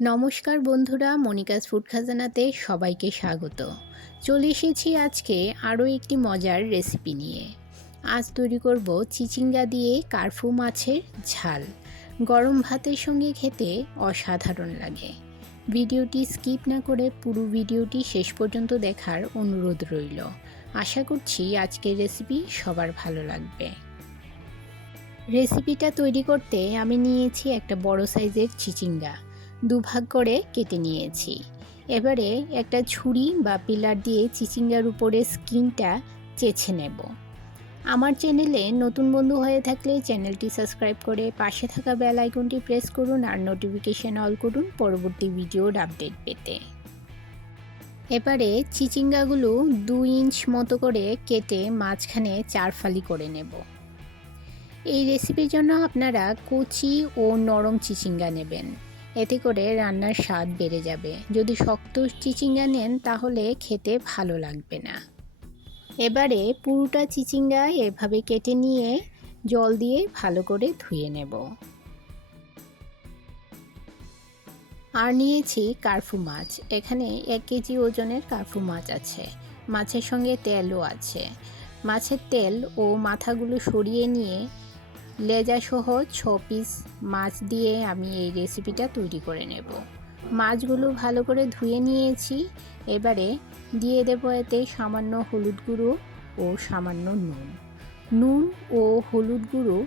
নমস্কার বন্ধুরা, Monica's food খাজানাতে সবাইকে স্বাগত। চলে এসেছি আজকে আরও একটি মজার রেসিপি নিয়ে। আজ তৈরি করব চিচিঙ্গা দিয়ে কার্ফু মাছের ঝাল। গরম ভাতের সঙ্গে খেতে অসাধারণ লাগে। ভিডিওটি স্কিপ না করে পুরো ভিডিওটি শেষ পর্যন্ত দেখার অনুরোধ রইল। আশা করছি আজকের রেসিপি সবার ভালো লাগবে। রেসিপিটা তৈরি করতে আমি নিয়েছি একটা বড় সাইজের চিচিঙ্গা, দুভাগ করে কেটে নিয়েছি। এবারে একটা ছুরি বা পিলার দিয়ে চিচিঙ্গার উপরে স্কিনটা চেছে নেব। আমার চ্যানেলে নতুন বন্ধু হয়ে থাকলে চ্যানেলটি সাবস্ক্রাইব করে পাশে থাকা বেল আইকনটি প্রেস করুন আর নোটিফিকেশন অল করুন পরবর্তী ভিডিওর আপডেট পেতে। এবারে চিচিঙ্গাগুলো 2 ইঞ্চ মতো করে কেটে মাঝখানে 4 ফালি করে নেব। এই রেসিপির জন্য আপনারা কচি ও নরম চিচিঙ্গা নেবেন, এতে করে রান্নার স্বাদ বেড়ে যাবে। যদি শক্ত চিচিঙ্গা নেন তাহলে খেতে ভালো লাগবে না। এবারে পুরোটা চিচিঙ্গা এভাবে কেটে নিয়ে জল দিয়ে ভালো করে ধুয়ে নেব। আর নিয়েছি কার্ফু মাছ, এখানে 1 কেজি ওজনের কার্ফু মাছ আছে। মাছের সঙ্গে তেলও আছে। মাছের তেল ও মাথাগুলো সরিয়ে নিয়ে লেজা সহ 6 পিস মাছ দিয়ে আমি এই রেসিপিটা তৈরি করে নেব। মাছগুলো ভালো করে ধুয়ে নিয়েছি। এবারে দিয়ে দেব এতে সামান্য হলুদ গুঁড়ো ও সামান্য নুন ও হলুদ গুঁড়ো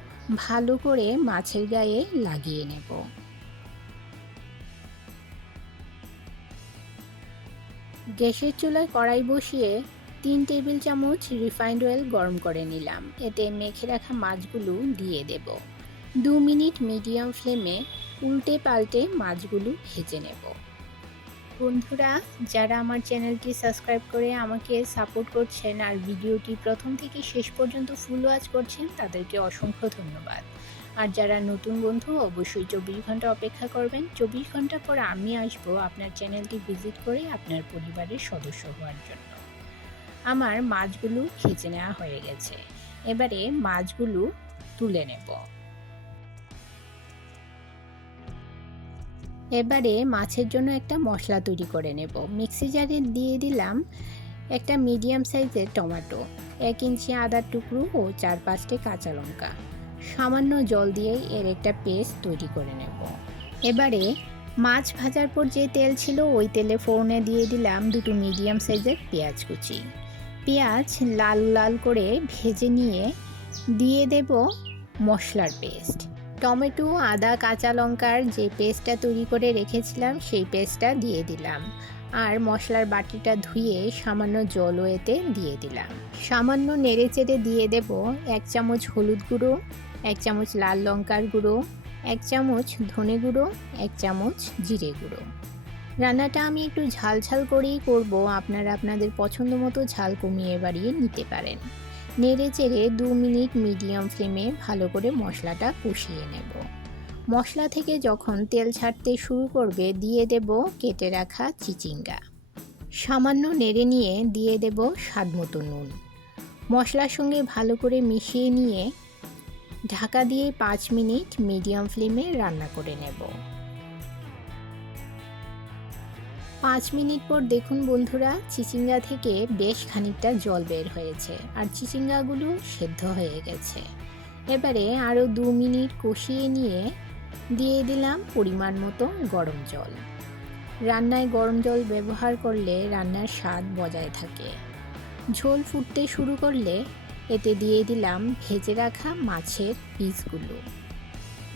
ভালো করে মাছের গায়ে লাগিয়ে নেব। গ্যাসের চুলায় কড়াই বসিয়ে 3 টেবিল চামচ রিফাইন্ড অয়েল গরম করে নিলাম। এতে মেখে রাখা মাছগুলো দিয়ে দেব। 2 মিনিট মিডিয়াম ফ্লেমে উল্টে পাল্টে মাছগুলো ভেজে নেব। বন্ধুরা, যারা আমার চ্যানেলটি সাবস্ক্রাইব করে আমাকে সাপোর্ট করছেন আর ভিডিওটি প্রথম থেকে শেষ পর্যন্ত ফুল ওয়াচ করছেন, তাদেরকে অসংখ্য ধন্যবাদ। আর যারা নতুন বন্ধু, অবশ্যই 24 ঘন্টা অপেক্ষা করবেন। 24 ঘন্টা পর আমি আসবো আপনার চ্যানেলটি ভিজিট করে আপনার পরিবারের সদস্য হওয়ার জন্য। আমার মাছগুলো ভেজে নেওয়া হয়ে গেছে। এবারে মাছগুলো তুলে নেব। এবারে মাছের জন্য একটা মশলা তৈরি করে নেব। মিক্সি জারে দিয়ে দিলাম একটা মিডিয়াম সাইজের টমেটো, 1 ইঞ্চি আদার টুকরো ও 4-5টি কাঁচা লঙ্কা। সামান্য জল দিয়ে এর একটা পেস্ট তৈরি করে নেব। এবারে মাছ ভাজার পর যে তেল ছিল ওই তেলে ফোড়নে দিয়ে দিলাম 2টো মিডিয়াম সাইজের পেঁয়াজ কুচি। পেঁয়াজ লাল লাল করে ভেজে নিয়ে দিয়ে দেব মশলার পেস্ট। টমেটো, আদা, কাঁচা লঙ্কার যে পেস্টটা তৈরি করে রেখেছিলাম সেই পেস্টটা দিয়ে দিলাম। আর মশলার বাটিটা ধুয়ে সামান্য জলও এতে দিয়ে দিলাম। সামান্য নেড়ে চেড়ে দিয়ে দেব 1 চামচ হলুদ গুঁড়ো, 1 চামচ লাল লঙ্কার গুঁড়ো, 1 চামচ ধনে গুঁড়ো, 1 চামচ জিরে গুঁড়ো। রান্নাটা আমি একটু ঝাল ঝাল করেই করব, আপনারা আপনাদের পছন্দ মতো ঝাল কমিয়ে বাড়িয়ে নিতে পারেন। নেড়ে চেড়ে 2 মিনিট মিডিয়াম ফ্লেমে ভালো করে মশলাটা কষিয়ে নেব। মশলা থেকে যখন তেল ছাড়তে শুরু করবে দিয়ে দেব কেটে রাখা চিচিঙ্গা। সামান্য নেড়ে নিয়ে দিয়ে দেব স্বাদমতো নুন। মশলার সঙ্গে ভালো করে মিশিয়ে নিয়ে ঢাকা দিয়ে 5 মিনিট মিডিয়াম ফ্লেমে রান্না করে নেব। 5 মিনিট পর দেখুন বন্ধুরা, চিচিঙ্গা থেকে বেশ খানিকটা জল বের হয়েছে আর চিচিঙ্গাগুলো সেদ্ধ হয়ে গেছে। এবারে আরও 2 মিনিট কষিয়ে নিয়ে দিয়ে দিলাম পরিমাণ মতো গরম জল। রান্নায় গরম জল ব্যবহার করলে রান্নার স্বাদ বজায় থাকে। ঝোল ফুটতে শুরু করলে এতে দিয়ে দিলাম ভেজে রাখা মাছের পিসগুলো।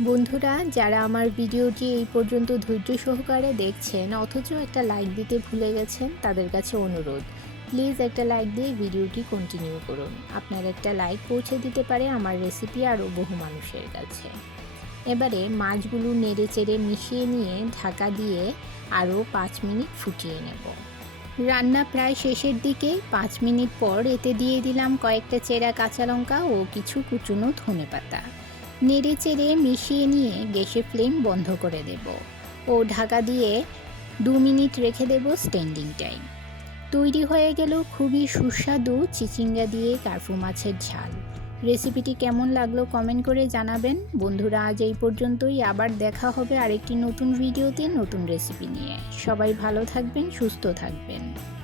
বন্ধুরা, যারা আমার ভিডিওটি এই পর্যন্ত ধৈর্য সহকারে দেখছেন অথচ একটা লাইক দিতে ভুলে গেছেন, তাদের কাছে অনুরোধ, প্লিজ একটা লাইক দিয়ে ভিডিওটি কন্টিনিউ করুন। আপনার একটা লাইক পৌঁছে দিতে পারে আমার রেসিপি আরও বহু মানুষের কাছে। এবারে মাছগুলো নেড়ে চেড়ে মিশিয়ে নিয়ে ঢাকা দিয়ে আরও 5 মিনিট ফুটিয়ে নেব। রান্না প্রায় শেষের দিকে। 5 মিনিট পর এতে দিয়ে দিলাম কয়েকটা চেরা কাঁচা লঙ্কা ও কিছু কুচনো ধনেপাতা। নেড়ে চেড়ে মিশিয়ে নিয়ে গ্যাসের ফ্লেম বন্ধ করে দেব ও ঢাকা দিয়ে 2 মিনিট রেখে দেব স্ট্যান্ডিং টাইম। তৈরি হয়ে গেল খুবই সুস্বাদু চিচিঙ্গা দিয়ে কার্ফু মাছের ঝাল। রেসিপিটি কেমন লাগলো কমেন্ট করে জানাবেন। বন্ধুরা, আজ এই পর্যন্তই। আবার দেখা হবে আরেকটি নতুন ভিডিওতে নতুন রেসিপি নিয়ে। সবাই ভালো থাকবেন, সুস্থ থাকবেন।